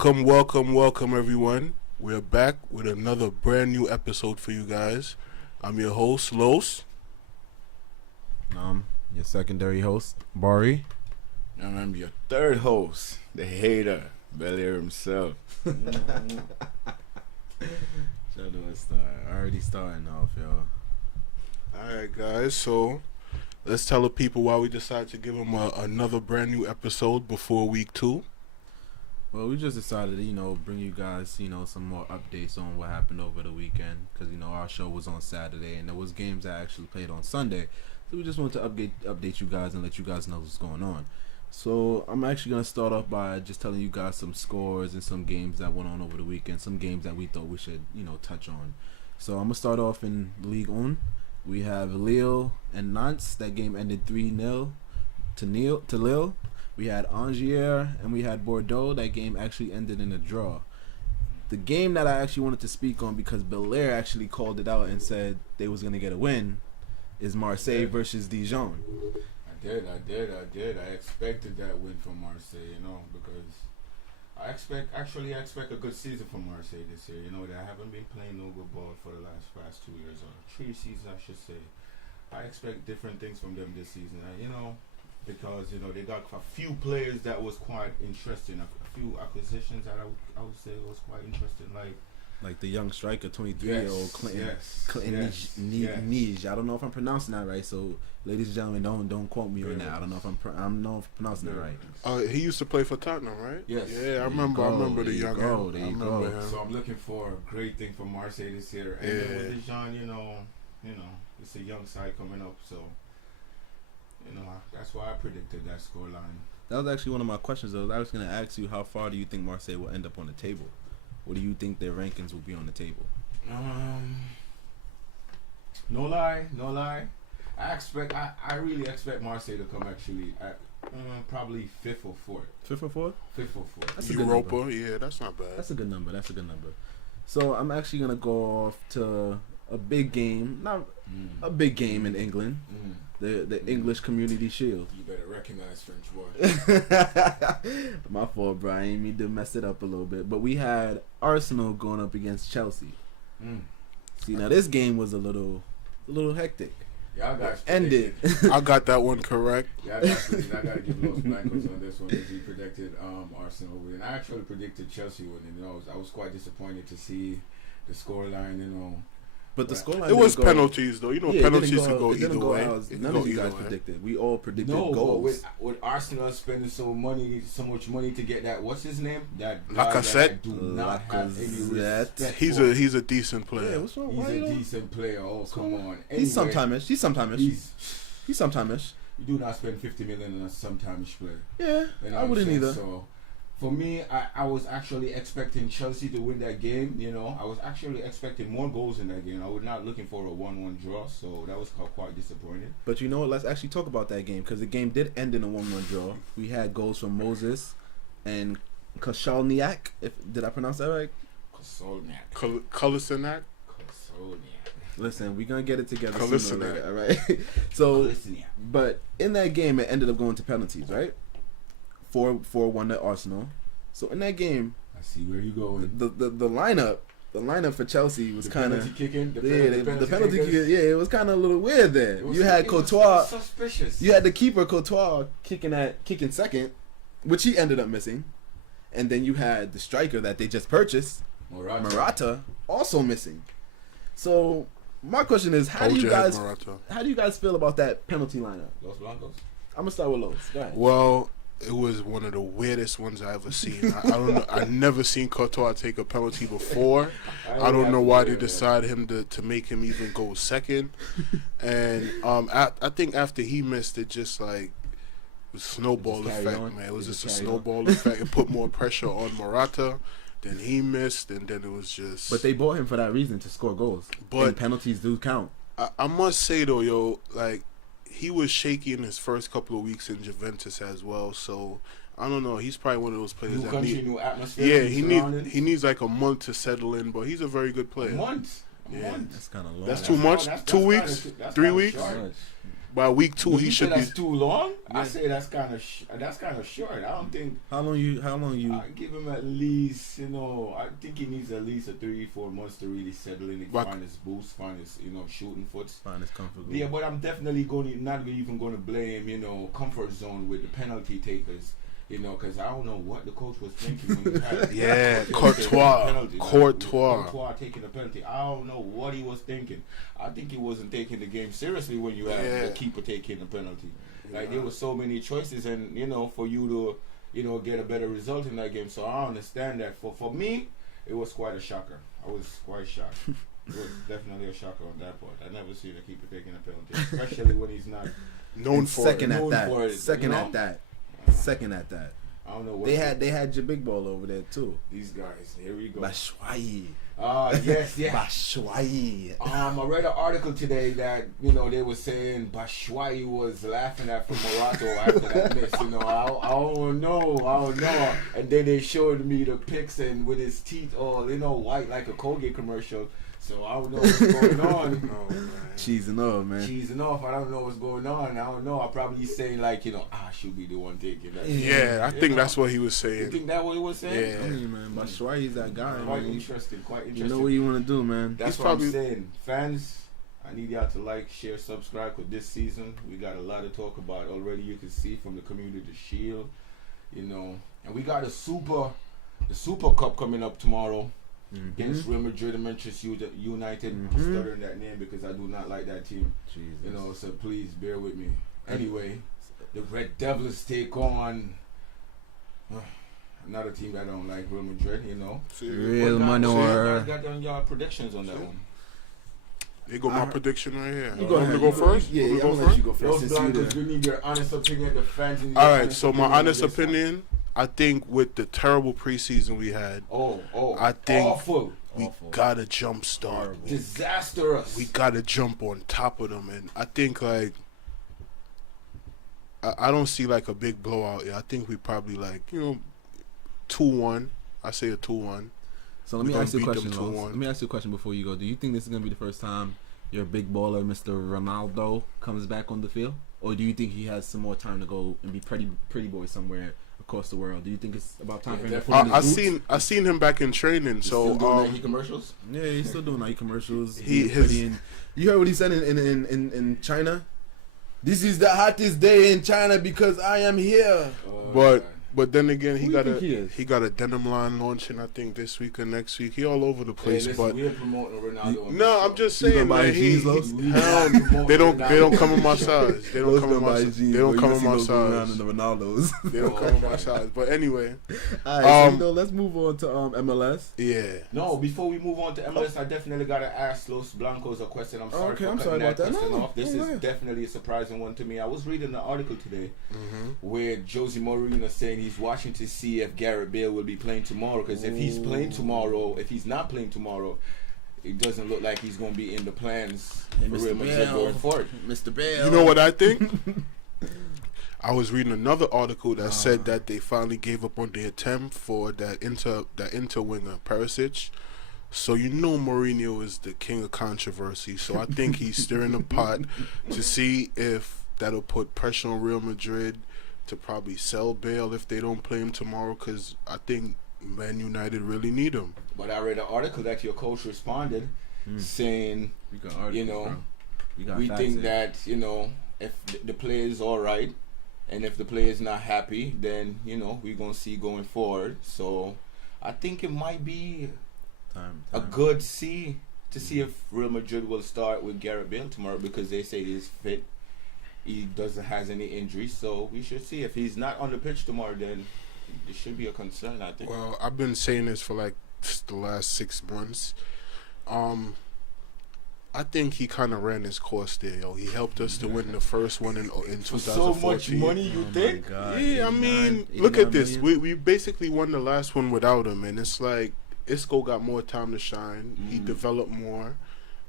Welcome, everyone. We're back with another brand new episode for you guys. I'm your host, Los. Your secondary host, Bari. And I'm your third host, the hater, Belair himself. Already starting off, y'all. Alright, guys, so let's tell the people why we decided to give them another brand new episode before week 2. Well, we just decided to, bring you guys, some more updates on what happened over the weekend. Because, our show was on Saturday and there was games that actually played on Sunday. So we just wanted to update you guys and let you guys know what's going on. So I'm actually going to start off by just telling you guys some scores and some games that went on over the weekend. Some games that we thought we should, touch on. So I'm going to start off in League 1. We have Lille and Nantes. That game ended 3-0 to Lille. We had Angers and we had Bordeaux. That game actually ended in a draw. The game that I actually wanted to speak on, because Belair actually called it out and said they was going to get a win, is Marseille versus Dijon. I did. I expected that win from Marseille, because I expect a good season from Marseille this year. They haven't been playing no good ball for the past 2 years, or 3 seasons, I should say. I expect different things from them this season. Because they got a few players that was quite interesting, a few acquisitions that I would say was quite interesting, like the young striker, 23-year-old Clinton Nij. I don't know if I'm pronouncing that right, so ladies and gentlemen, don't quote me on that. I don't know if I'm pronouncing that right. He used to play for Tottenham, right? Yes. Yeah, I remember the young man. There you go. So I'm looking for a great thing from Marseille this year, and then with Dijon, it's a young side coming up, so. That's why I predicted that scoreline. That was actually one of my questions, though. I was going to ask you, how far do you think Marseille will end up on the table? What do you think their rankings will be on the table? No lie. I really expect Marseille to come actually at probably 5th or 4th. 5th or 4th? 5th or 4th. That's Europa, yeah, that's not bad. That's a good number. So I'm actually going to go off to a big game. Not a big game in England. The English Community Shield. You better recognize French boy. My fault, bro. I ain't mean to mess it up a little bit. But we had Arsenal going up against Chelsea. See, now this game was a little hectic. Y'all guys ended. I got that one correct. Yeah, I got to give Los Blancos on this one, because he predicted Arsenal winning. I actually predicted Chelsea winning. I was quite disappointed to see the scoreline. But the scoreline, it was penalties, though. Penalties can go either way. None of you guys predicted. We all predicted goals. With Arsenal spending so much money to get that, what's his name? That Lacazette. Do not have any respect. He's a decent player. Yeah, what's wrong? He's a decent player. Oh, come on. Anyway, he's sometime-ish. He's sometime-ish. You do not spend 50 million on a sometime-ish player. Yeah, I wouldn't either. So, for me, I was actually expecting Chelsea to win that game. I was actually expecting more goals in that game. I was not looking for a 1-1 draw, so that was quite disappointing. But you know what? Let's actually talk about that game, because the game did end in a 1-1 draw. We had goals from Moses and Kosalniak. Did I pronounce that right? Kolasinac. Listen, we're going to get it together sooner or later, all right? So, but in that game, it ended up going to penalties, right? 4-1 to Arsenal. So in that game, I see where you going. The lineup for Chelssie was kind of the penalty kick. Yeah, it was kind of a little weird there. You had Courtois, suspicious. You had the keeper Courtois kicking second, which he ended up missing, and then you had the striker that they just purchased, Morata, also missing. So my question is, how do you guys feel about that penalty lineup? Los Blancos. I'm gonna start with Los. Go ahead. Well, it was one of the weirdest ones I ever seen. I don't know. I never seen Courtois take a penalty before. I don't know why they decided him to make him even go second. And I think after he missed, it just like was snowball effect, man. It was just a snowball effect. It put more pressure on Morata. Then he missed, and then it was just. But they bought him for that reason, to score goals. But and penalties do count. I must say though, he was shaky in his first couple of weeks in Juventus as well, so I don't know. He's probably one of those players new country, new atmosphere. Yeah, he needs like a month to settle in, but he's a very good player. A month. That's kind of long. That's too much. 2 weeks, 3 weeks. By week 2, he you should say be. that's too long. Yeah. I say that's kind of short. I don't think. How long you? I give him at least, I think he needs at least a 3-4 months to really settle in and find his boost, find his, shooting foots. Find his comfortable. Yeah, but I'm definitely not even going to blame, comfort zone with the penalty takers. Because I don't know what the coach was thinking when he had Yeah, Courtois taking the penalty. I don't know what he was thinking. I think he wasn't taking the game seriously when you had the keeper taking the penalty. Like there were so many choices, and for you to get a better result in that game. So I understand that. For me, it was quite a shocker. I was quite shocked. It was definitely a shocker on that part. I never seen a keeper taking a penalty, especially when he's not known for second it. at that. Second at that. I don't know what they had your big ball over there too. These guys. Here we go. Batshuayi. Yes. Batshuayi. I read an article today that they were saying Batshuayi was laughing at Morocco after that miss. I don't know. And then they showed me the pics and with his teeth all white like a Colgate commercial. So I don't know what's going on. Cheesing off, man. Cheesing off. I don't know what's going on. I don't know. I probably saying like, I should be the one taking that. Yeah, I think that's what he was saying. You think that's what he was saying? Yeah, man. Batshuayi's that guy. Quite man. interesting. You know what you want to do, man. That's what I'm saying. Fans, I need y'all to like, share, subscribe. Because this season, we got a lot to talk about already. You can see from the Community Shield, and we got the Super Cup coming up tomorrow. Against Real Madrid and Manchester United. I'm stuttering that name because I do not like that team. Jesus. So please bear with me. Anyway, the Red Devils take on another team that I don't like, Real Madrid. Real Manor. Got on y'all predictions on that one. There go my prediction right here. You go ahead. Go first? Yeah, I'm gonna let you go first. Those Blancos, we need your honest opinion. The fans. All right, so my honest opinion. I think with the terrible preseason we had, I think awful. we gotta jump start. Disastrous. We gotta jump on top of them, and I think I don't see like a big blowout. I think we probably 2-1. I say a 2-1. So let me ask you a question. Let me ask you a question before you go. Do you think this is gonna be the first time your big baller, Mr. Ronaldo, comes back on the field, or do you think he has some more time to go and be pretty boy somewhere across the world? Do you think it's about time for him to put in his boots? I seen him back in training. So still doing Nike commercials. Yeah, he's still doing Nike commercials. You heard what he said in China? This is the hottest day in China because I am here. But then again, he got a denim line launching. I think this week or next week. He all over the place. Hey, listen, but we're promoting Ronaldo. No, I'm just saying, man. They don't come in my size. They don't come in my size. They don't come in my size. The Ronaldos. They don't come in my size. But anyway, all right. So let's move on to MLS. Yeah. No, before we move on to MLS, I definitely gotta ask Los Blancos a question. I'm sorry for cutting that question off. This is definitely a surprising one to me. I was reading an article today where Jose Mourinho saying he's watching to see if Gareth Bale will be playing tomorrow. Because if he's not playing tomorrow, it doesn't look like he's going to be in the plans for Real Madrid going forward. Mr. Bale. You know what I think? I was reading another article that said that they finally gave up on the attempt for that Inter winger Perisic. So Mourinho is the king of controversy. So I think he's stirring the pot to see if that'll put pressure on Real Madrid to probably sell Bale if they don't play him tomorrow, because I think Man United really need him. But I read an article that your coach responded saying, we think that, if the player is all right and if the player is not happy, then, we're going to see going forward. So I think it might be a good to see if Real Madrid will start with Gareth Bale tomorrow, because they say he's fit. He doesn't has any injuries, so we should see. If he's not on the pitch tomorrow, then it should be a concern, I think. Well, I've been saying this for the last 6 months. I think he kind of ran his course there. He helped us to win the first one in 2014. So much money, you think? Yeah, I mean, look at this. We basically won the last one without him, and it's like Isco got more time to shine. He developed more.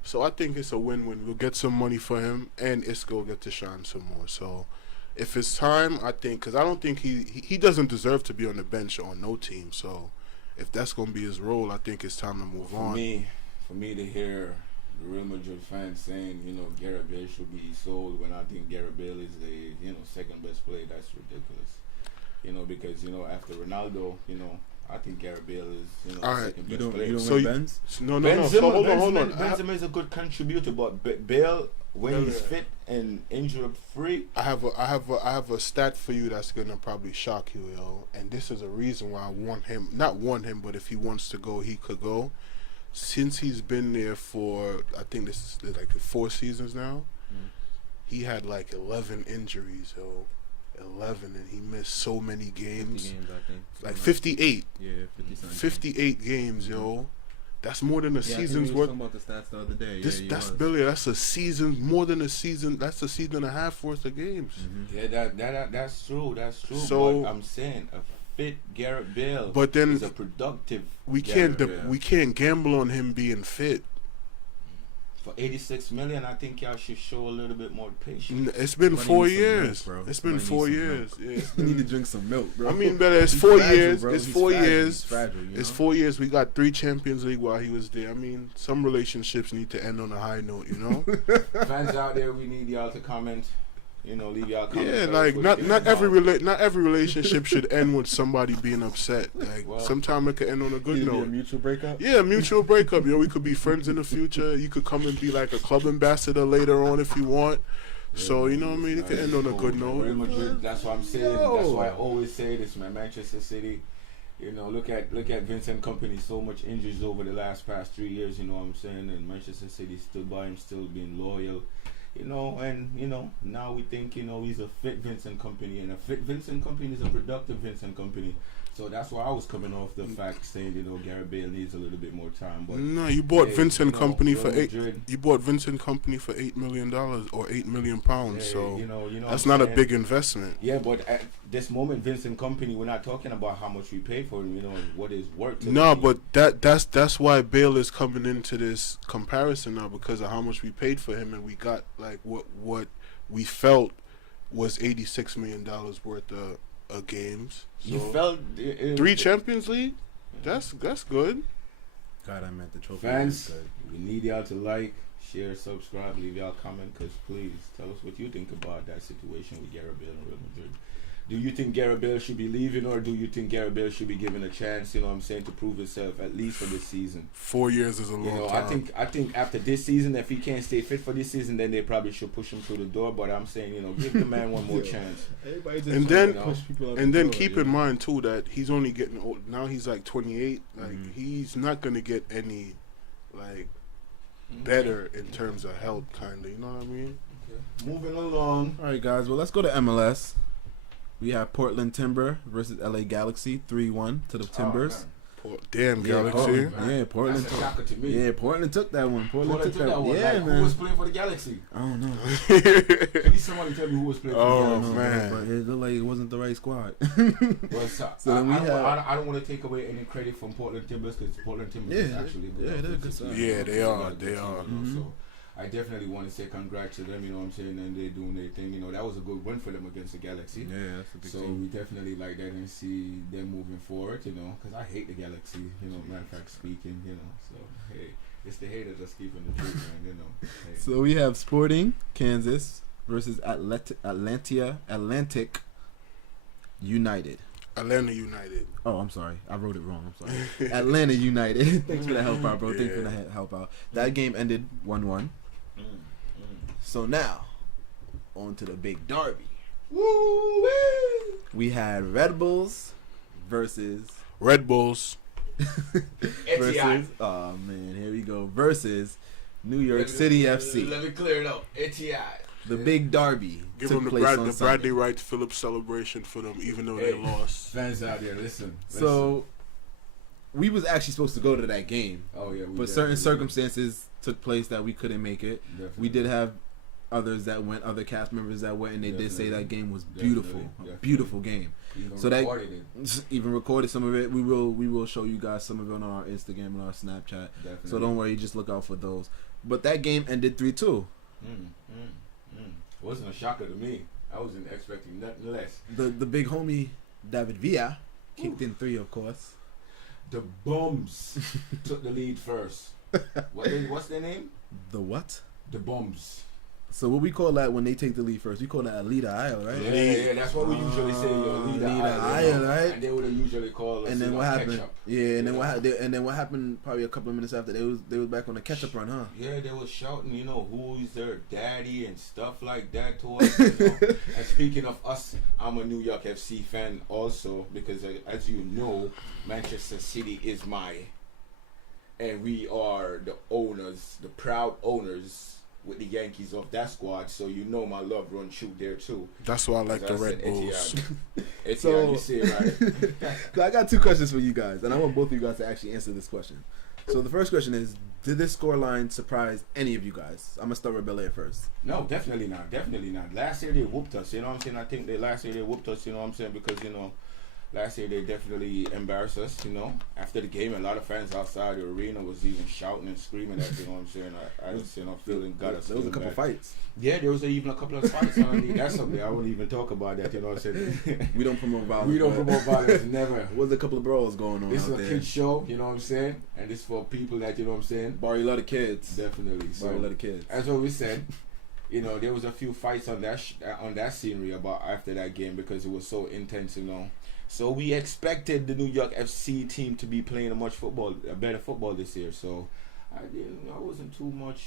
So I think it's a win-win. We'll get some money for him, and Isco will get to shine some more. So if it's time, I think, because I don't think he doesn't deserve to be on the bench on no team. So if that's going to be his role, I think it's time to move on. For me to hear Real Madrid fans saying, Gareth Bale should be sold when I think Gareth Bale is the, second best player. That's ridiculous. Because, after Ronaldo, I think Gareth Bale is, All right. second You best don't, player. you don't So rate you- Benz? No. Benzema, So hold on. Benzema is a good contributor, but Bale, when he's fit and injury free, I have a stat for you that's gonna probably shock you, yo. And this is a reason why I want him. Not want him, but if he wants to go, he could go. Since he's been there for, I think this is like 4 seasons now. He had like 11 injuries, yo. 11, and he missed so many 50 games. games, I think. Like 58. Yeah, 50 something. 58 games, yo. That's more than a Yeah, I think season's we was worth. talking about the stats the other day. This yeah, that's Billy. That's a season, more than a season. That's a season and a half worth of games. yeah, that's true. That's true. So- but I'm saying a fit Gareth Bale But then is a productive. we Gareth can't Bale. we can't gamble on him being fit. For 86 million, I think y'all should show a little bit more patience. It's been Somebody 4 needs some milk, years. bro. It's been Somebody 4 needs some years. Yeah. You need to drink some milk, bro. I mean, but it's He's 4 fragile, years. bro. It's He's 4 fragile. years. He's fragile, you It's know? 4 years. We got 3 Champions League while he was there. I mean, some relationships need to end on a high note, you know. Fans out there, we need y'all to comment. Leave y'all comments. Yeah, Tell us like what not you not think every about. not every relationship should end with somebody being upset. Like Well- sometimes it could end on a good Need to be a note. mutual breakup? Yeah, mutual breakup. We could be friends in the future. You could come and be like a club ambassador later on if you want. So you know what I mean. It could end on a good Real note. Madrid. That's what I'm saying. Yo. That's why I always say this, man. Manchester City. Look at Vincent Company. So much injuries over the past 3 years. You know what I'm saying? And Manchester City stood by him, still being loyal. Now we think, he's a fit Vincent Company, and a fit Vincent Company is a productive Vincent Company. So that's why I was coming off the fact saying, Gareth Bale needs a little bit more time. But No, you bought hey, Vincent Company Real for eight. Madrid, You bought Vincent Company for $8 million or £8 million. hey, So you know that's what I'm not a saying? big investment. Yeah, but at this moment, Vincent Company, we're not talking about how much we paid for him. What his worth. to No, the but that's why Bale is coming into this comparison now, because of how much we paid for him, and we got like what we felt was $86 million worth of games. So you felt 3 Champions League. That's good. God, I meant the trophy. fans. We need y'all to like, share, subscribe, leave y'all comment, cause please tell us what you think about that situation with Gareth Bale and Real Madrid. Do you think Gareth Bale should be leaving, or do you think Gareth Bale should be given a chance? To prove himself at least for this season. 4 years is a long time. I think after this season, if he can't stay fit for this season, then they probably should push him through the door. But I'm saying, give the man one more chance. Everybody's And trying then- to push people out And the then door, keep you in know? mind too that he's only getting old. Now he's like 28. Like Mhm. he's not gonna get any like better in terms of health, kind of. You know what I mean? Moving along. All right, guys. Well, let's go to MLS. We have Portland Timber versus LA Galaxy, 3-1 to the Timbers. Damn Yeah, Galaxy. Portland. Yeah, Portland. That's a shocker to me. Yeah, Portland took that one. Portland took that one. one. Yeah, Like, man. Who was playing for the Galaxy? I don't know. Please somebody tell me who was playing for Oh, the I Galaxy. don't know, man. but it looked like it wasn't the right squad. Well, so then we have- I don't want to take away any credit from Portland Timbers, because Portland Timbers is Yeah, actually good. yeah, they're a good offensive side. team. Yeah, they got are, a good they team, are. Mhm. So I definitely want to say congrats to them. You know what I'm saying? And they're doing their thing. That was a good win for them against the Galaxy. Yeah, that's a big So team. we definitely like that and see them moving forward, because I hate the Galaxy, matter of fact speaking, so hey, it's the haters that's keeping the truth, man, Hey. So we have Sporting Kansas versus Atlantic United. Atlanta United. Oh, I'm sorry. I wrote it wrong. I'm sorry. Atlanta United. Thanks for the help out, bro. Thanks for the help out. That game ended 1-1. So now, on to the big derby. Woo! We had Red Bulls versus Red Bulls. Etihad. oh man, here we go. Versus New York City FC. Let me clear it up. Etihad. The big derby Give took them the, place on the Sunday. Bradley Wright Phillips celebration for them, even though they Hey. lost. Fans out there, listen. So we was actually supposed to go to that game, oh yeah, but certain circumstances took place that we couldn't make it. We did have others that went, other cast members that went, and they did say Definitely. that game was Definitely. beautiful, Definitely. a beautiful game. So that even recorded some of it. We will show you guys some of it on our Instagram and our Snapchat. Definitely. So don't worry, just look out for those. But that game ended 3-2. Wasn't a shocker to me. I wasn't expecting nothing less. The big homie David Villa kicked in 3, of course. The Bums took the lead first. What's their name? The what? The bums. So what we call that when they take the lead first? We call that a lead aisle, right? Yeah, that's what we usually say. Lead aisle, right? And they would usually call us. And then what happened? Ketchup. Yeah, and then what happened? Probably a couple of minutes after they was back on the ketchup run, huh? Yeah, they was shouting, who's their daddy and stuff like that to us. And speaking of us, I'm a New York FC fan also because, as you know, Manchester City is and we are the owners, the proud owners. With the Yankees of that squad, so my love run through there too. That's why I like the Red Bulls. So you see it, right? So I got two questions for you guys, and I want both of you guys to actually answer this question. So the first question is, did this scoreline surprise any of you guys? I'm gonna start with Belair first. No, definitely not. Definitely not. Last year they whooped us. You know what I'm saying? I think last year they whooped us. You know what I'm saying? Because last year they definitely embarrassed us, After the game, a lot of fans outside the arena was even shouting and screaming at, what I'm saying? I was, feeling gutters. There was a couple fights. Yeah, there was even a couple of fights. That's something I wouldn't even talk about that, you know what I'm saying? We don't promote violence. We don't promote violence, never. There's a couple of brawls going on. This is a there. kid's show, you know what I'm saying? And this for people that, you know what I'm saying? Barry love the kids. Definitely. So, Barry love the kids. As what we said, there was a few fights on that scenery about after that game because it was so intense, So we expected the New York FC team to be playing a better football this year. So I wasn't too much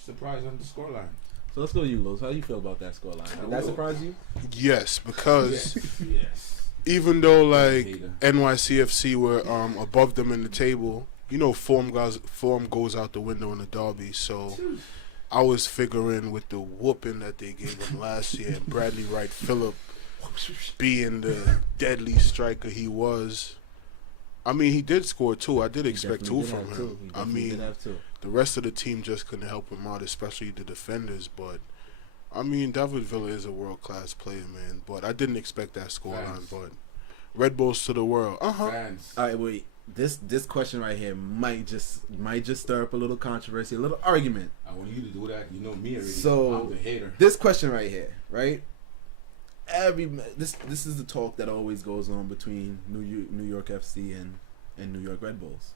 surprised on the scoreline. So let's go to you, Los. How do you feel about that scoreline? Did that surprise you? Yes, because yes. Even though NYCFC were above them in the table, form goes out the window in the derby. So I was figuring with the whooping that they gave them last year, and Bradley Wright Phillip being the deadly striker he was. I mean, he did score two. I did expect two from him. I mean, the rest of the team just couldn't help him out, especially the defenders. But, I mean, David Villa is a world-class player, man. But I didn't expect that scoreline. But Red Bulls to the world. Fans. All right, wait. This question right here might just stir up a little controversy, a little argument. I want you to do that. You know me already. So, I'm the hater. This question right here, right? This is the talk that always goes on between New York FC and New York Red Bulls.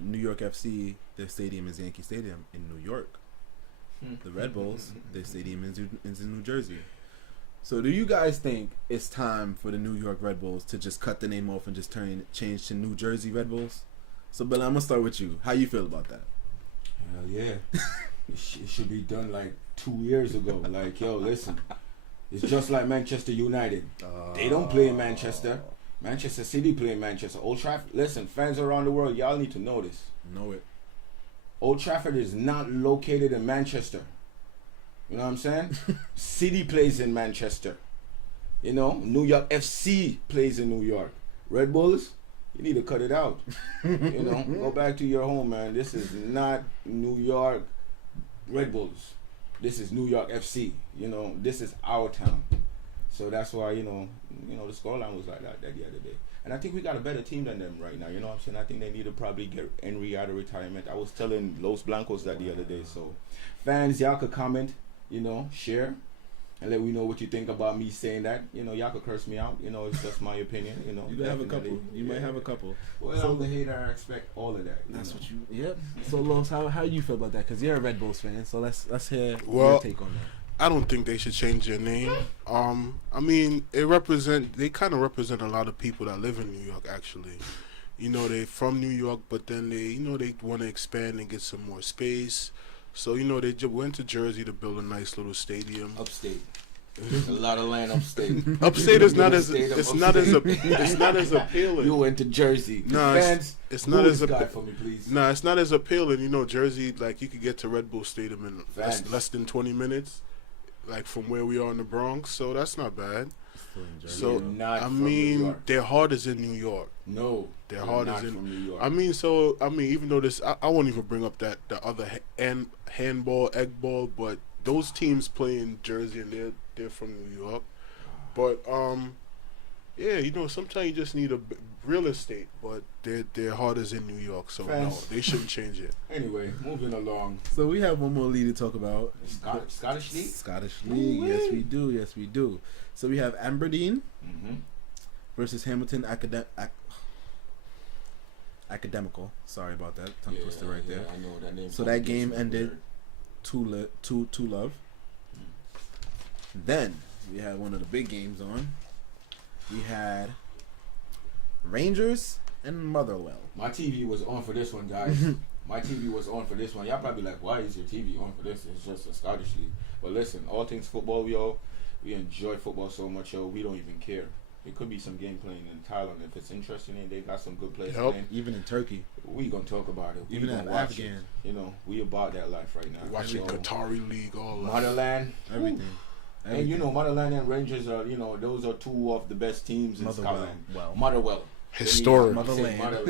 New York FC, their stadium is Yankee Stadium in New York. The Red Bulls, their stadium is in New Jersey. So do you guys think it's time for the New York Red Bulls to just cut the name off and just change to New Jersey Red Bulls? So Bill, I'm gonna start with you. How you feel about that? Hell yeah. It should be done 2 years ago. Listen. It's just like Manchester United. They don't play in Manchester. Manchester City play in Manchester. Old Trafford. Listen, fans around the world, y'all need to know this. Know it. Old Trafford is not located in Manchester. You know what I'm saying? City plays in Manchester. New York FC plays in New York. Red Bulls, you need to cut it out. Go back to your home, man. This is not New York Red Bulls. This is New York FC. This is our town. So that's why, the scoreline was like that the other day. And I think we got a better team than them right now. You know what I'm saying? I think they need to probably get Henry out of retirement. I was telling Los Blancos that the other day. So fans, y'all could comment, share, and let me know what you think about me saying that. Y'all could curse me out. It's just my opinion. You might have a couple. You might have a couple. Well, so, I'm the hater. I expect all of that. That's what you. Yep. So Los, how you feel about that? Because you're a Red Bulls fan. So let's hear your take on that. I don't think they should change their name. I mean, they kind of represent a lot of people that live in New York. Actually, they're from New York, but then they want to expand and get some more space. So they went to Jersey to build a nice little stadium. Upstate. There's a lot of land upstate. Upstate is not as appealing. You went to Jersey. No, fans, it's not as appealing. For me, please. No, it's not as appealing. Jersey, you could get to Red Bull Stadium in less than 20 minutes. From where we are in the Bronx, so that's not bad. So I mean, their heart is in New York. No, their heart is in New York. I mean, even though I won't even bring up the other handball, egg ball, but those teams play in Jersey and they're from New York. But yeah, sometimes you just need a real estate, but their heart is in New York, so no, they shouldn't change it. Anyway, moving along. So we have one more league to talk about. Scottish League? Scottish League, yes we do. So we have Aberdeen versus Hamilton Academical. Sorry about that. Tongue twister right there. I know that name. So that game ended 2-2 Then we had one of the big games on. We had Rangers and Motherwell. My TV was on for this one, guys. My TV was on for this one. Y'all probably like, why is your TV on for this? It's just a Scottish league. But listen, all things football, yo, we enjoy football so much, yo, we don't even care. It could be some game playing in Thailand. If it's interesting and they got some good players playing. Even in Turkey. We gonna talk about it. Even in Afghan. You know, we about that life right now. Watching Qatari League, all that. Motherland. Everything. And you know, Motherland and Rangers are, you know, those are two of the best teams in Scotland. Motherwell. Historic. Motherland. Oh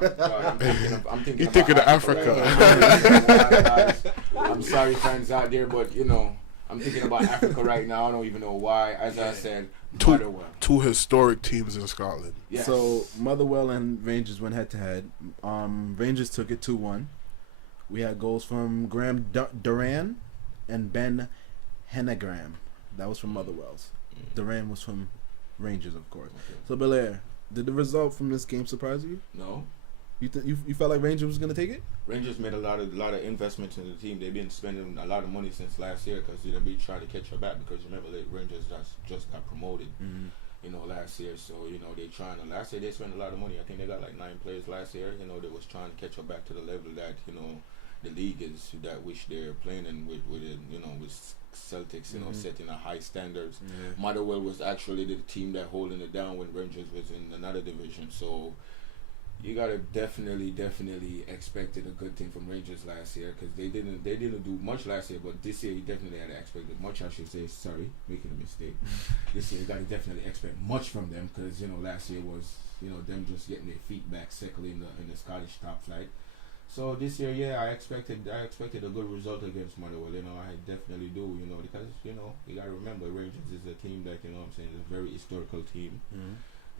my God. I'm thinking You're thinking of Africa. I'm sorry, fans out there, but you know, I'm thinking about Africa right now. I don't even know why. As I said, Motherwell. Two historic teams in Scotland. Yes. So Motherwell and Rangers went head to head. Rangers took it 2-1. We had goals from Graham Duran and Ben Hennegram. That was from Motherwell's. Duran was from Rangers, of course. Okay. So Belair, did the result from this game surprise you? No. You felt like Rangers was gonna take it? Rangers made a lot of investments in the team. They've been spending a lot of money since last year because they'll be trying to catch up back. Because remember, Rangers just got promoted, you know, last year. So you know they're trying to. Last year they spent a lot of money. I think they got like 9 players last year. You know they was trying to catch up back to the level that you know the league is that which they're playing in with it, you know, with Celtics, you know, setting a high standards. Motherwell was actually the team that holding it down when Rangers was in another division. So you gotta definitely expected a good thing from Rangers last year because they didn't do much last year, but this year you definitely had expected much. I should say, sorry, making a mistake. This year you gotta definitely expect much from them because you know last year was you know them just getting their feet back secondly in the Scottish top flight. So this year, yeah, I expected a good result against Motherwell. You know, I definitely do. You know, because you know you gotta remember Rangers is a team that you know what I'm saying is a very historical team.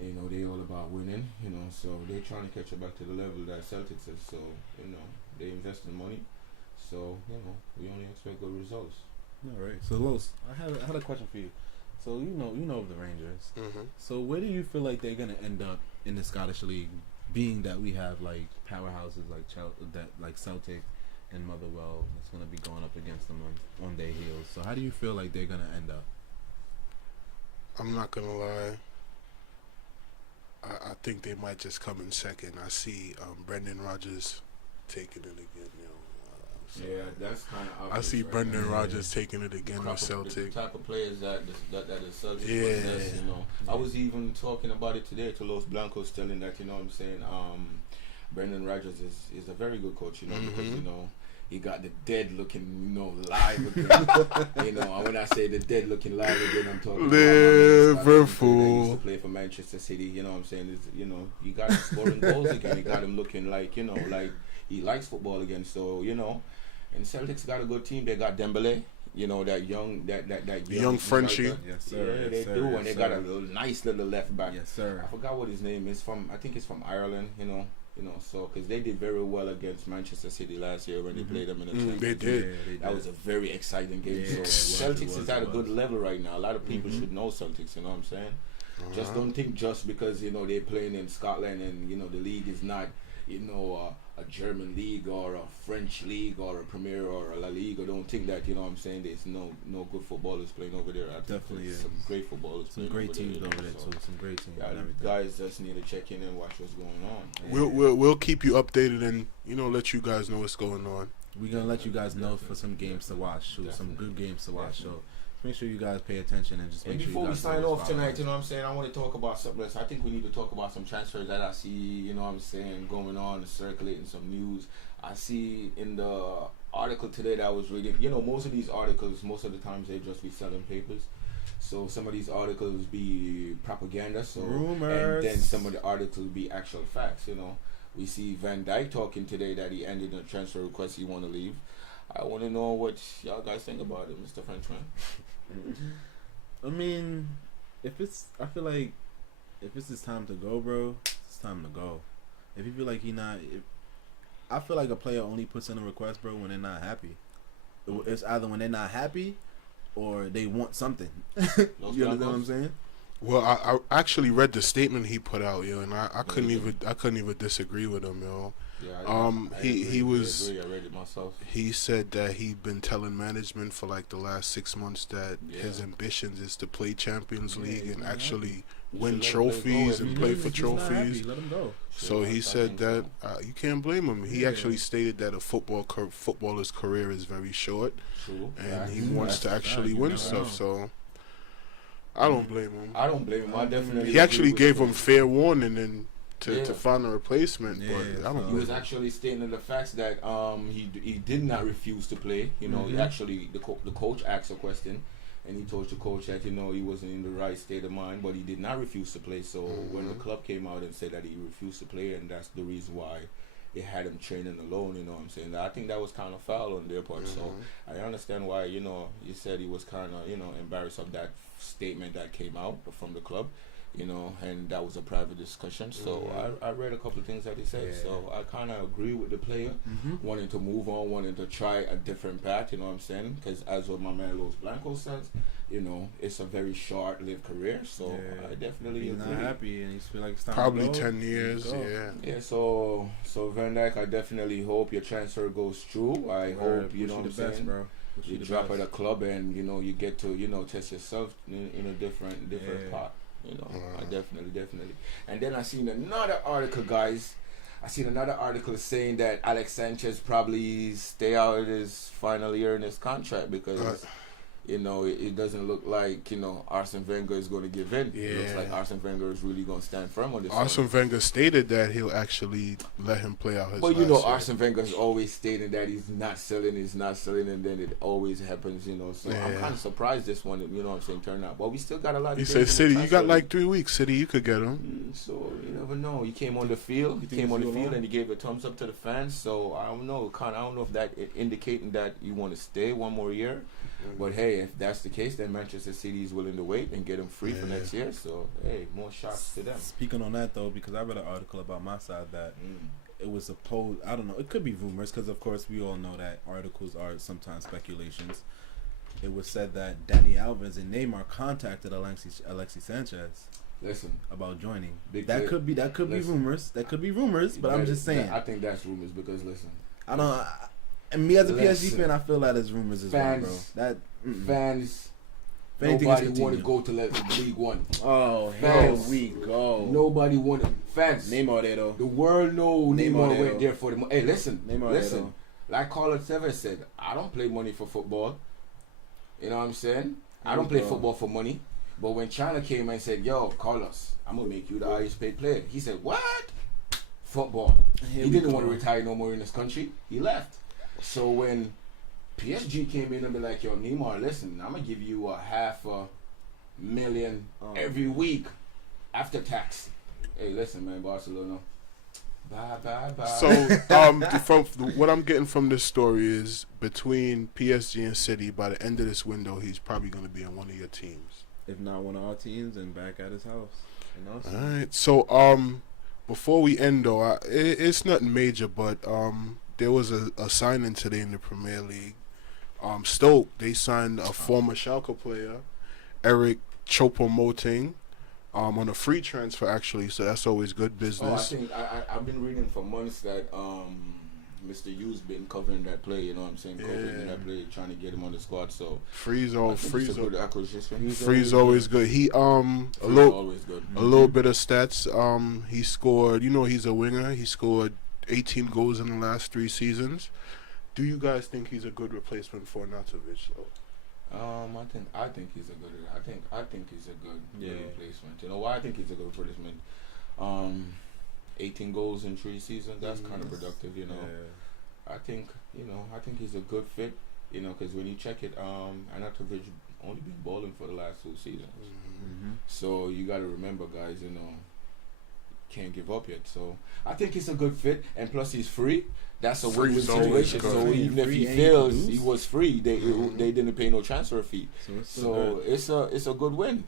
You know, they all about winning, you know, so they're trying to catch up back to the level that Celtics is. So, you know, they invest in money. So, you know, we only expect good results. All right. So, Los, I had a question for you. So, you know of the Rangers. So, where do you feel like they're going to end up in the Scottish League, being that we have, like, powerhouses like Celtic and Motherwell that's going to be going up against them on their heels? So, how do you feel like they're going to end up? I'm not going to lie. I think they might just come in second. I see Brendan Rodgers taking it again. You know, yeah, that's kind of obvious. I see Brendan Rodgers taking it again with Celtic. The type of players that the Celtics possess, you know. I was even talking about it today to Los Blancos, telling that, you know what I'm saying, Brendan Rodgers is a very good coach, you know, because, you know, he got the dead looking, you know, live again. You know, and when I say the dead looking live again, I'm talking about Liverpool. He used to play for Manchester City. You know what I'm saying? It's, you know, you got him scoring goals again. You got him looking like, you know, like he likes football again. So, you know, and Celtics got a good team. They got Dembele. You know, that young Frenchie. Yes, sir. Yeah, they do, and they got a nice little left back. Yes, sir. I forgot what his name is. I think it's from Ireland. You know, so because they did very well against Manchester City last year when they played them in the Champions They did. Yeah, that was a very exciting game. Yeah, so Celtics is at a good level right now. A lot of people should know Celtics. You know what I'm saying? Just don't think just because you know they're playing in Scotland and you know the league is not you know a German league or a French league or a Premier or a La Liga. Don't think that you know what I'm saying. There's no good footballers playing over there. I think Definitely, there's some great footballers. Some great teams over there too. Some great teams. Yeah, guys just need to check in and watch what's going on. We'll keep you updated and you know let you guys know what's going on. We're gonna let you guys know for some games to watch, some good games to watch. So make sure you guys pay attention and just make sure you guys. Before we sign off tonight, you know what I'm saying, I want to talk about something else. I think we need to talk about some transfers that I see, you know what I'm saying, going on, circulating some news. I see in the article today that I was reading, you know, most of these articles, most of the times they just be selling papers. So some of these articles be propaganda, so rumors, and then some of the articles be actual facts, you know. We see Van Dijk talking today that he ended a transfer request, he want to leave. I want to know what y'all guys think about it, Mr. Frenchman. I mean, I feel like if it's his time to go, bro, it's time to go. If you feel like I feel like a player only puts in a request, bro, when they're not happy. It's either when they're not happy or they want something. You understand what I'm saying? Well, I actually read the statement he put out, yo, and I couldn't even disagree with him, yo. Yeah, He was. I read it myself. He said that he'd been telling management for like the last 6 months that his ambitions is to play Champions League and actually win trophies and play for trophies. Let him go. So he said that you can't blame him. He actually stated that a footballer's career is very short, and he wants to actually win stuff. So I don't blame him. I don't blame him. I definitely. He actually gave him fair warning and to find a replacement, but I don't. He was actually stating the facts that he did not refuse to play. You know, he actually the coach asked a question, and he told the coach that he wasn't in the right state of mind, but he did not refuse to play. So when the club came out and said that he refused to play, and that's the reason why they had him training alone, you know what I'm saying? I think that was kind of foul on their part. So I understand why, you said he was kind of, embarrassed of that statement that came out from the club, and that was a private discussion. So I read a couple of things that he said. So I kind of agree with the player, wanting to move on, wanting to try a different path, you know what I'm saying? Because as what my man Los Blancos says, it's a very short-lived career. So I definitely he's agree. Not happy, and he's feel like it's time Probably to go. 10 years, Yeah, so Van Dijk, I definitely hope your transfer goes through. I hope, you know what I'm saying, bro. you drop at a club and, you get to, test yourself in a different part. I definitely. And then I seen another article, guys. I seen another article saying that Alex Sanchez probably stay out his final year in his contract because it doesn't look like Arsene Wenger is going to give in. It looks like Arsene Wenger is really going to stand firm on this. Arsene Wenger stated that he'll actually let him play out his. But last year. Arsene Wenger is always stating that he's not selling, and then it always happens. So I'm kind of surprised this one, I'm saying, turned out. But we still got a lot. He said, "City, you got like 3 weeks. City, you could get him." So you never know. He came on the field. And he gave a thumbs up to the fans. So I don't know. I don't know if that indicating that you want to stay one more year. But hey, if that's the case, then Manchester City is willing to wait and get him free for next year. So hey, more shots to them. Speaking on that though, because I read an article about my side that it was supposed. I don't know. It could be rumors because of course we all know that articles are sometimes speculations. It was said that Dani Alves and Neymar contacted Alexis Sanchez. Listen, about joining. That could be rumors. That could be rumors. But I'm just saying. I think that's rumors because listen. I don't. And me as a PSG fan, I feel that as rumors as well, bro. Fans, nobody want to go to League One. Oh, here we go. Nobody want to. Fans. Neymar there, though. The world knows Neymar went there for the. Hey, listen. Neymar listen. Like Carlos Tevez said, I don't play money for football. You know what I'm saying? I don't play football for money. But when China came and said, yo, Carlos, I'm going to make you the highest paid player. He said, what? Football. He didn't want to retire no more in this country. He left. So when PSG came in and be like, yo, Neymar, listen, I'm going to give you $500,000 every week after tax. Hey, listen, man, Barcelona. Bye. So, from what I'm getting from this story is between PSG and City, by the end of this window, he's probably going to be on one of your teams. If not one of our teams, and back at his house. All right. So, before we end, though, it's nothing major, but there was a signing today in the Premier League. Stoke, they signed a former Schalke player, Eric Choupo-Moting, on a free transfer, actually, so that's always good business. I think I've been reading for months that Mr. Yu's been covering that play, you know what I'm saying? Covering that play, trying to get him on the squad, so Free's always good. He always good. A little bit of stats. He scored, he's a winger. He scored 18 goals in the last 3 seasons. Do you guys think he's a good replacement for Natovic, though? I think he's a good replacement. You know why I think he's a good replacement? 18 goals in 3 seasons. That's kind of productive. I think he's a good fit. Because when you check it, Anatovic only been balling for the last 2 seasons. So you got to remember, guys. Can't give up yet. So I think it's a good fit, and plus he's free. That's a win-win situation. So even if he fails, he was free. They didn't pay no transfer fee. So it's a good win.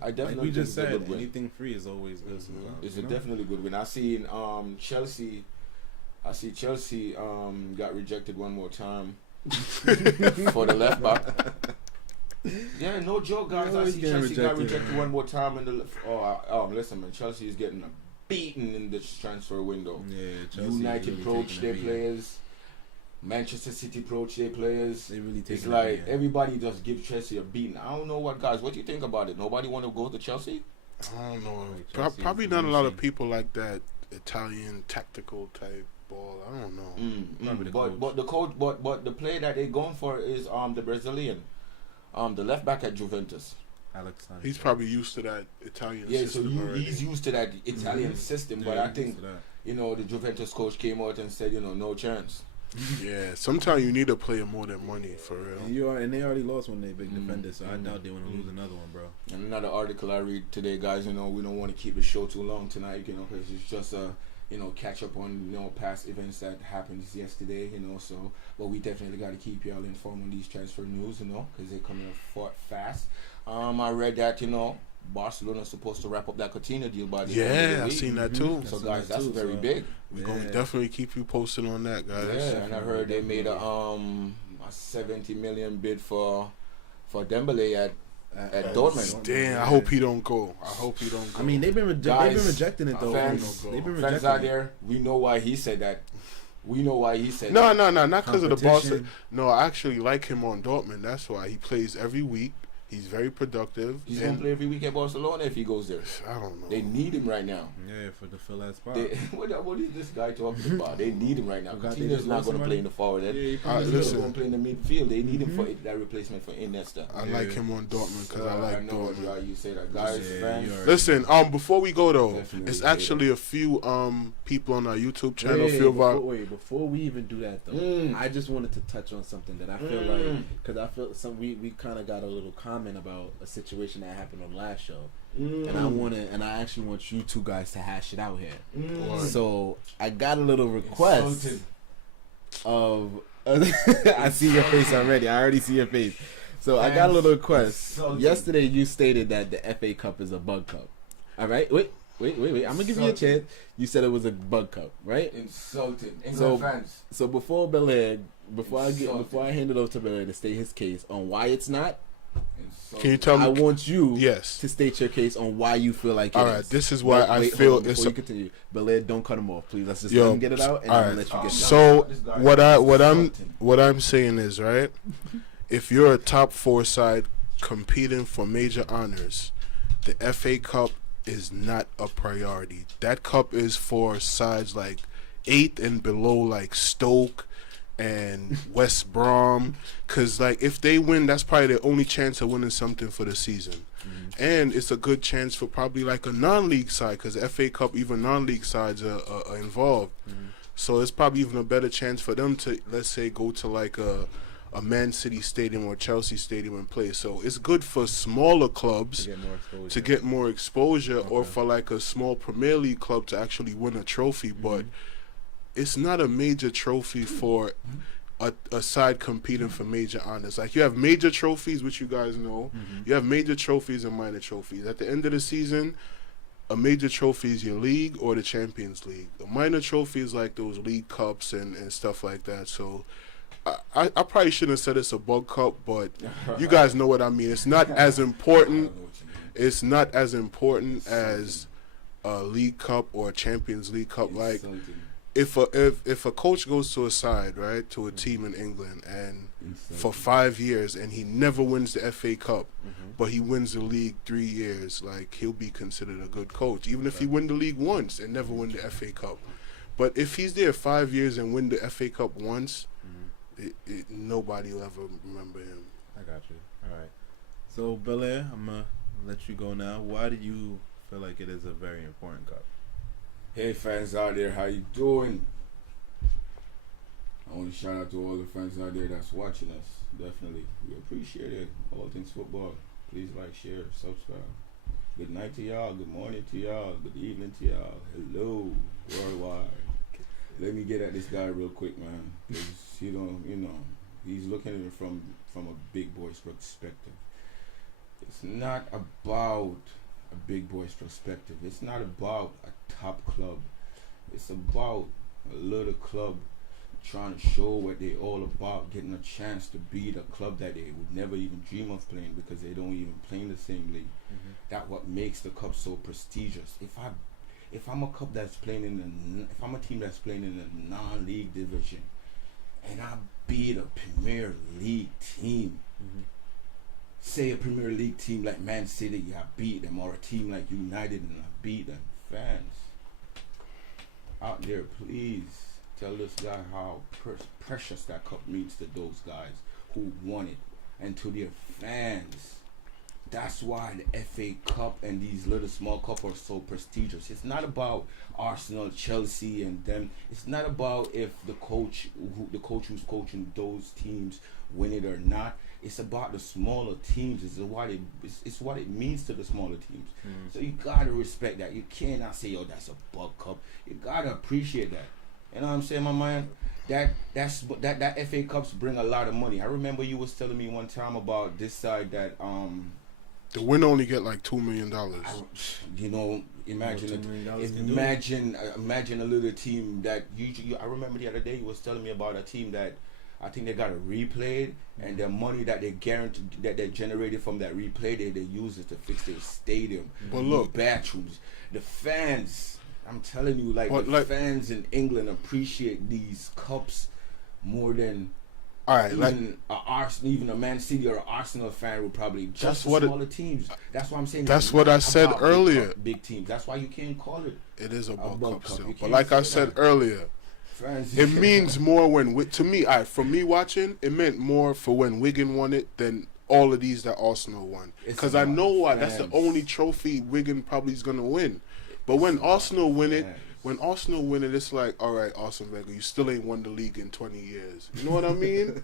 I definitely like we just think said, it's a good win. Anything free is always good. It's a definitely good win. I see Chelsea. Got rejected one more time for the left back. Yeah, no joke, guys. I see Chelsea got rejected one more time in the. Listen, man. Chelsea is getting beaten in this transfer window. Yeah, Chelsea United really approach their taking a players. Manchester City approach their players. They really take It's like everybody just gives Chelsea a beating. I don't know what, guys. What do you think about it? Nobody want to go to Chelsea? I don't know. Chelsea Probably is not a lot of losing. people like that Italian tactical type ball. I don't know. But the coach, but the player that they going for is the Brazilian, the left back at Juventus. Alexander. He's probably used to that Italian Yeah, so system already. he's used to that Italian system. But I think the Juventus coach came out and said, no chance. Yeah, sometimes you need a player more than money, for real. And they already lost one of their big defenders, so I doubt they want to lose another one, bro. And another article I read today, guys, we don't want to keep the show too long tonight, because it's just catch up on past events that happened yesterday, so but we definitely got to keep y'all informed on these transfer news, because they're coming up fast. I read that Barcelona's supposed to wrap up that Coutinho deal by the end of the Yeah, I've week. seen that too. So guys, that's very big. We're gonna definitely keep you posted on that, guys. Yeah, and I heard they made a 70 million bid for Dembele at Dortmund. Damn, I hope he don't go. I mean, they've been rejecting it though. Fans, They've been fans rejecting out it. there, we know why he said that. No, not because of the boss. Competition. No, I actually like him on Dortmund. That's why he plays every week. He's very productive. He's gonna play every week at Barcelona if he goes there. I don't know. They need him right now. Yeah, for the fill that spot. What is this guy talking about? They need him right now. Forgot they Coutinho's just not lost going to somebody? play in the forward end. He's listen. going to play in the midfield. They need him for that replacement for Iniesta. I like him on Dortmund because I like know Dortmund. why you say that, guys. Fans. Listen, before we go though, Definitely it's say actually a few people on our YouTube channel feel about. Before we even do that though, I just wanted to touch on something that I feel like, because I feel we kind of got a little comment about a situation that happened on the last show, and I actually want you two guys to hash it out here. So I got a little request of. I see your face already. I already see your face. So I got a little request. Yesterday you stated that the FA Cup is a bug cup. All right, wait. I'm gonna give you a chance. You said it was a bug cup, right? Insulting. England fans. So before I hand it over to Belair to state his case on why it's not. Can you tell me? I want you Yes. to state your case on why you feel like it All right, is. this is why I feel hold on, it's before a- you continue. Belair, don't cut him off, please. Let's just Yo, let him get it out, and all then right. let you get So Insulting. what I'm saying is, right, if you're a top 4 side competing for major honors, the FA Cup is not a priority. That cup is for sides like 8th and below, like Stoke and West Brom, because like if they win, that's probably their only chance of winning something for the season. And it's a good chance for probably like a non-league side, because the FA Cup, even non-league sides are involved. So it's probably even a better chance for them to, let's say, go to like a Man City Stadium or Chelsea Stadium and play. So it's good for smaller clubs to get more exposure, or for like a small Premier League club to actually win a trophy. But it's not a major trophy for a side competing for major honors. Like, you have major trophies, which you guys know. You have major trophies and minor trophies. At the end of the season, a major trophy is your league or the Champions League. A minor trophy is like those league cups and stuff like that. So I probably shouldn't have said it's a bug cup, but you guys know what I mean. It's not as important. It's not as important as a League Cup or a Champions League Cup. Like, if a coach goes to a side, right, to a team in England, and for 5 years and he never wins the FA Cup, but he wins the league 3 years, like, he'll be considered a good coach, even if he win the league once and never win the FA Cup. But if he's there 5 years and win the FA Cup once, nobody will ever remember him. I got you. All right. So, Belair, I'm going to let you go now. Why do you feel like it is a very important cup? Hey fans out there, how you doing? I want to shout out to all the fans out there that's watching us. Definitely, we appreciate it. All things football. Please like, share, subscribe. Good night to y'all. Good morning to y'all. Good evening to y'all. Hello, worldwide. Let me get at this guy real quick, man. 'Cause he's looking at it from a big boy's perspective. It's not about a big boy's perspective. It's not about a top club. It's about a little club trying to show what they all about, getting a chance to beat a club that they would never even dream of playing because they don't even play in the same league. That what makes the cup so prestigious. If I'm a club that's playing if I'm a team that's playing in the non-league division, and I beat a Premier League team, say a Premier League team like Man City, I beat them, or a team like United and I beat them, fans out there, please tell this guy how precious that cup means to those guys who won it, and to their fans. That's why the FA Cup and these little small cups are so prestigious. It's not about Arsenal, Chelsea, and them. It's not about if the coach who's coaching those teams win it or not. It's about the smaller teams. It's what it means to the smaller teams. So you gotta respect that. You cannot say, "Oh, that's a bug cup." You gotta appreciate that. You know what I'm saying, my man? That FA Cups bring a lot of money. I remember you was telling me one time about this side that the winner only get like $2 million. You know, imagine a little team that you. I remember the other day you was telling me about a team that I think they got a replay, and the money that they guaranteed that they generated from that replay, they use it to fix their stadium, bathrooms, the fans. I'm telling you, fans in England appreciate these cups more than even a Man City or an Arsenal fan would probably. Just smaller teams. That's what I'm saying. That's what I said earlier. Big teams. That's why you can't call it. It is a World Cup still. But like I said earlier, it means more to me. From me watching, it meant more for when Wigan won it than all of these that Arsenal won. Because I know why. That's the only trophy Wigan probably is gonna win. But when Arsenal win it, it's like, all right, Arsene Wenger, you still ain't won the league in 20 years. You know what I mean?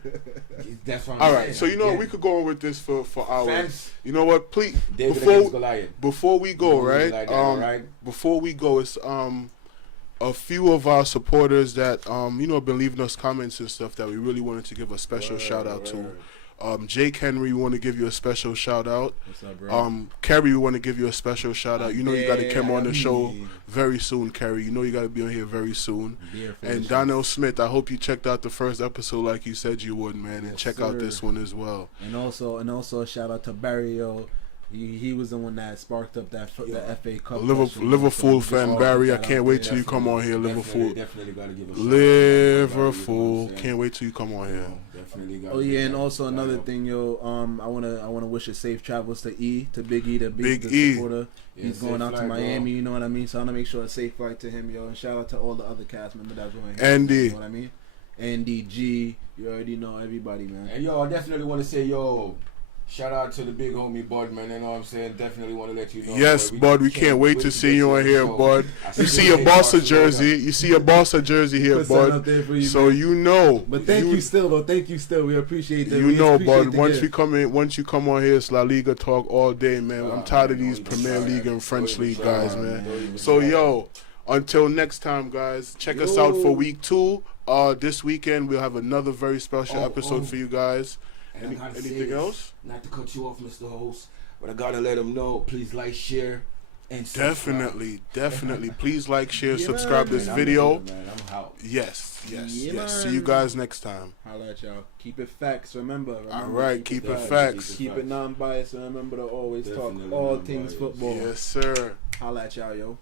That's what I'm saying. All right, so you know what? We could go on with this for hours. Fans, you know what? Please, before we go, right? Before we go, it's a few of our supporters that been leaving us comments and stuff that we really wanted to give a special shout out to. Jake Henry, we want to give you a special shout out. What's up, bro? Kerry, we want to give you a special shout out. You know you got to come on the show very soon, Kerry. You know you got to be on here very soon. And Donnell Smith, I hope you checked out the first episode like you said you would, man, and check out this one as well. And also a shout out to Barry. He was the one that sparked up the FA Cup. Liverpool fan Barry, I can't wait till you come on here, Liverpool. Definitely gotta give a Liverpool, can't wait till you come on here. And also another thing, I wanna wish a safe travels to Big E, the Big supporter. He's going out to Miami, you know what I mean? So I wanna make sure a safe flight to him, and shout out to all the other cast members that joined here. Andy, you know what I mean? Andy G, you already know everybody, man. And I definitely want to say, shout out to the big homie Bud, man. You know what I'm saying? Definitely want to let you know. Yes, Bud, we can't wait to see you on here, Bud. You see your Barca jersey. You see your Barca jersey here, Bud. So you know. But thank you still. We appreciate that. You know, Bud. Once you come on here, it's La Liga talk all day, man. I'm tired of these Premier League and French League guys, man. So until next time, guys, check us out for week 2. This weekend we'll have another very special episode for you guys. Anything else? Not to cut you off, Mr. Host, but I gotta let them know. Please like, share, and subscribe. Definitely. Please like, share, subscribe this video. I'm out. Yes. See you guys next time. Holla at y'all. Keep it facts. Remember. All right, keep it facts. Keep it non-biased, and remember to always talk all things football. Yes, sir. Holla at y'all, yo.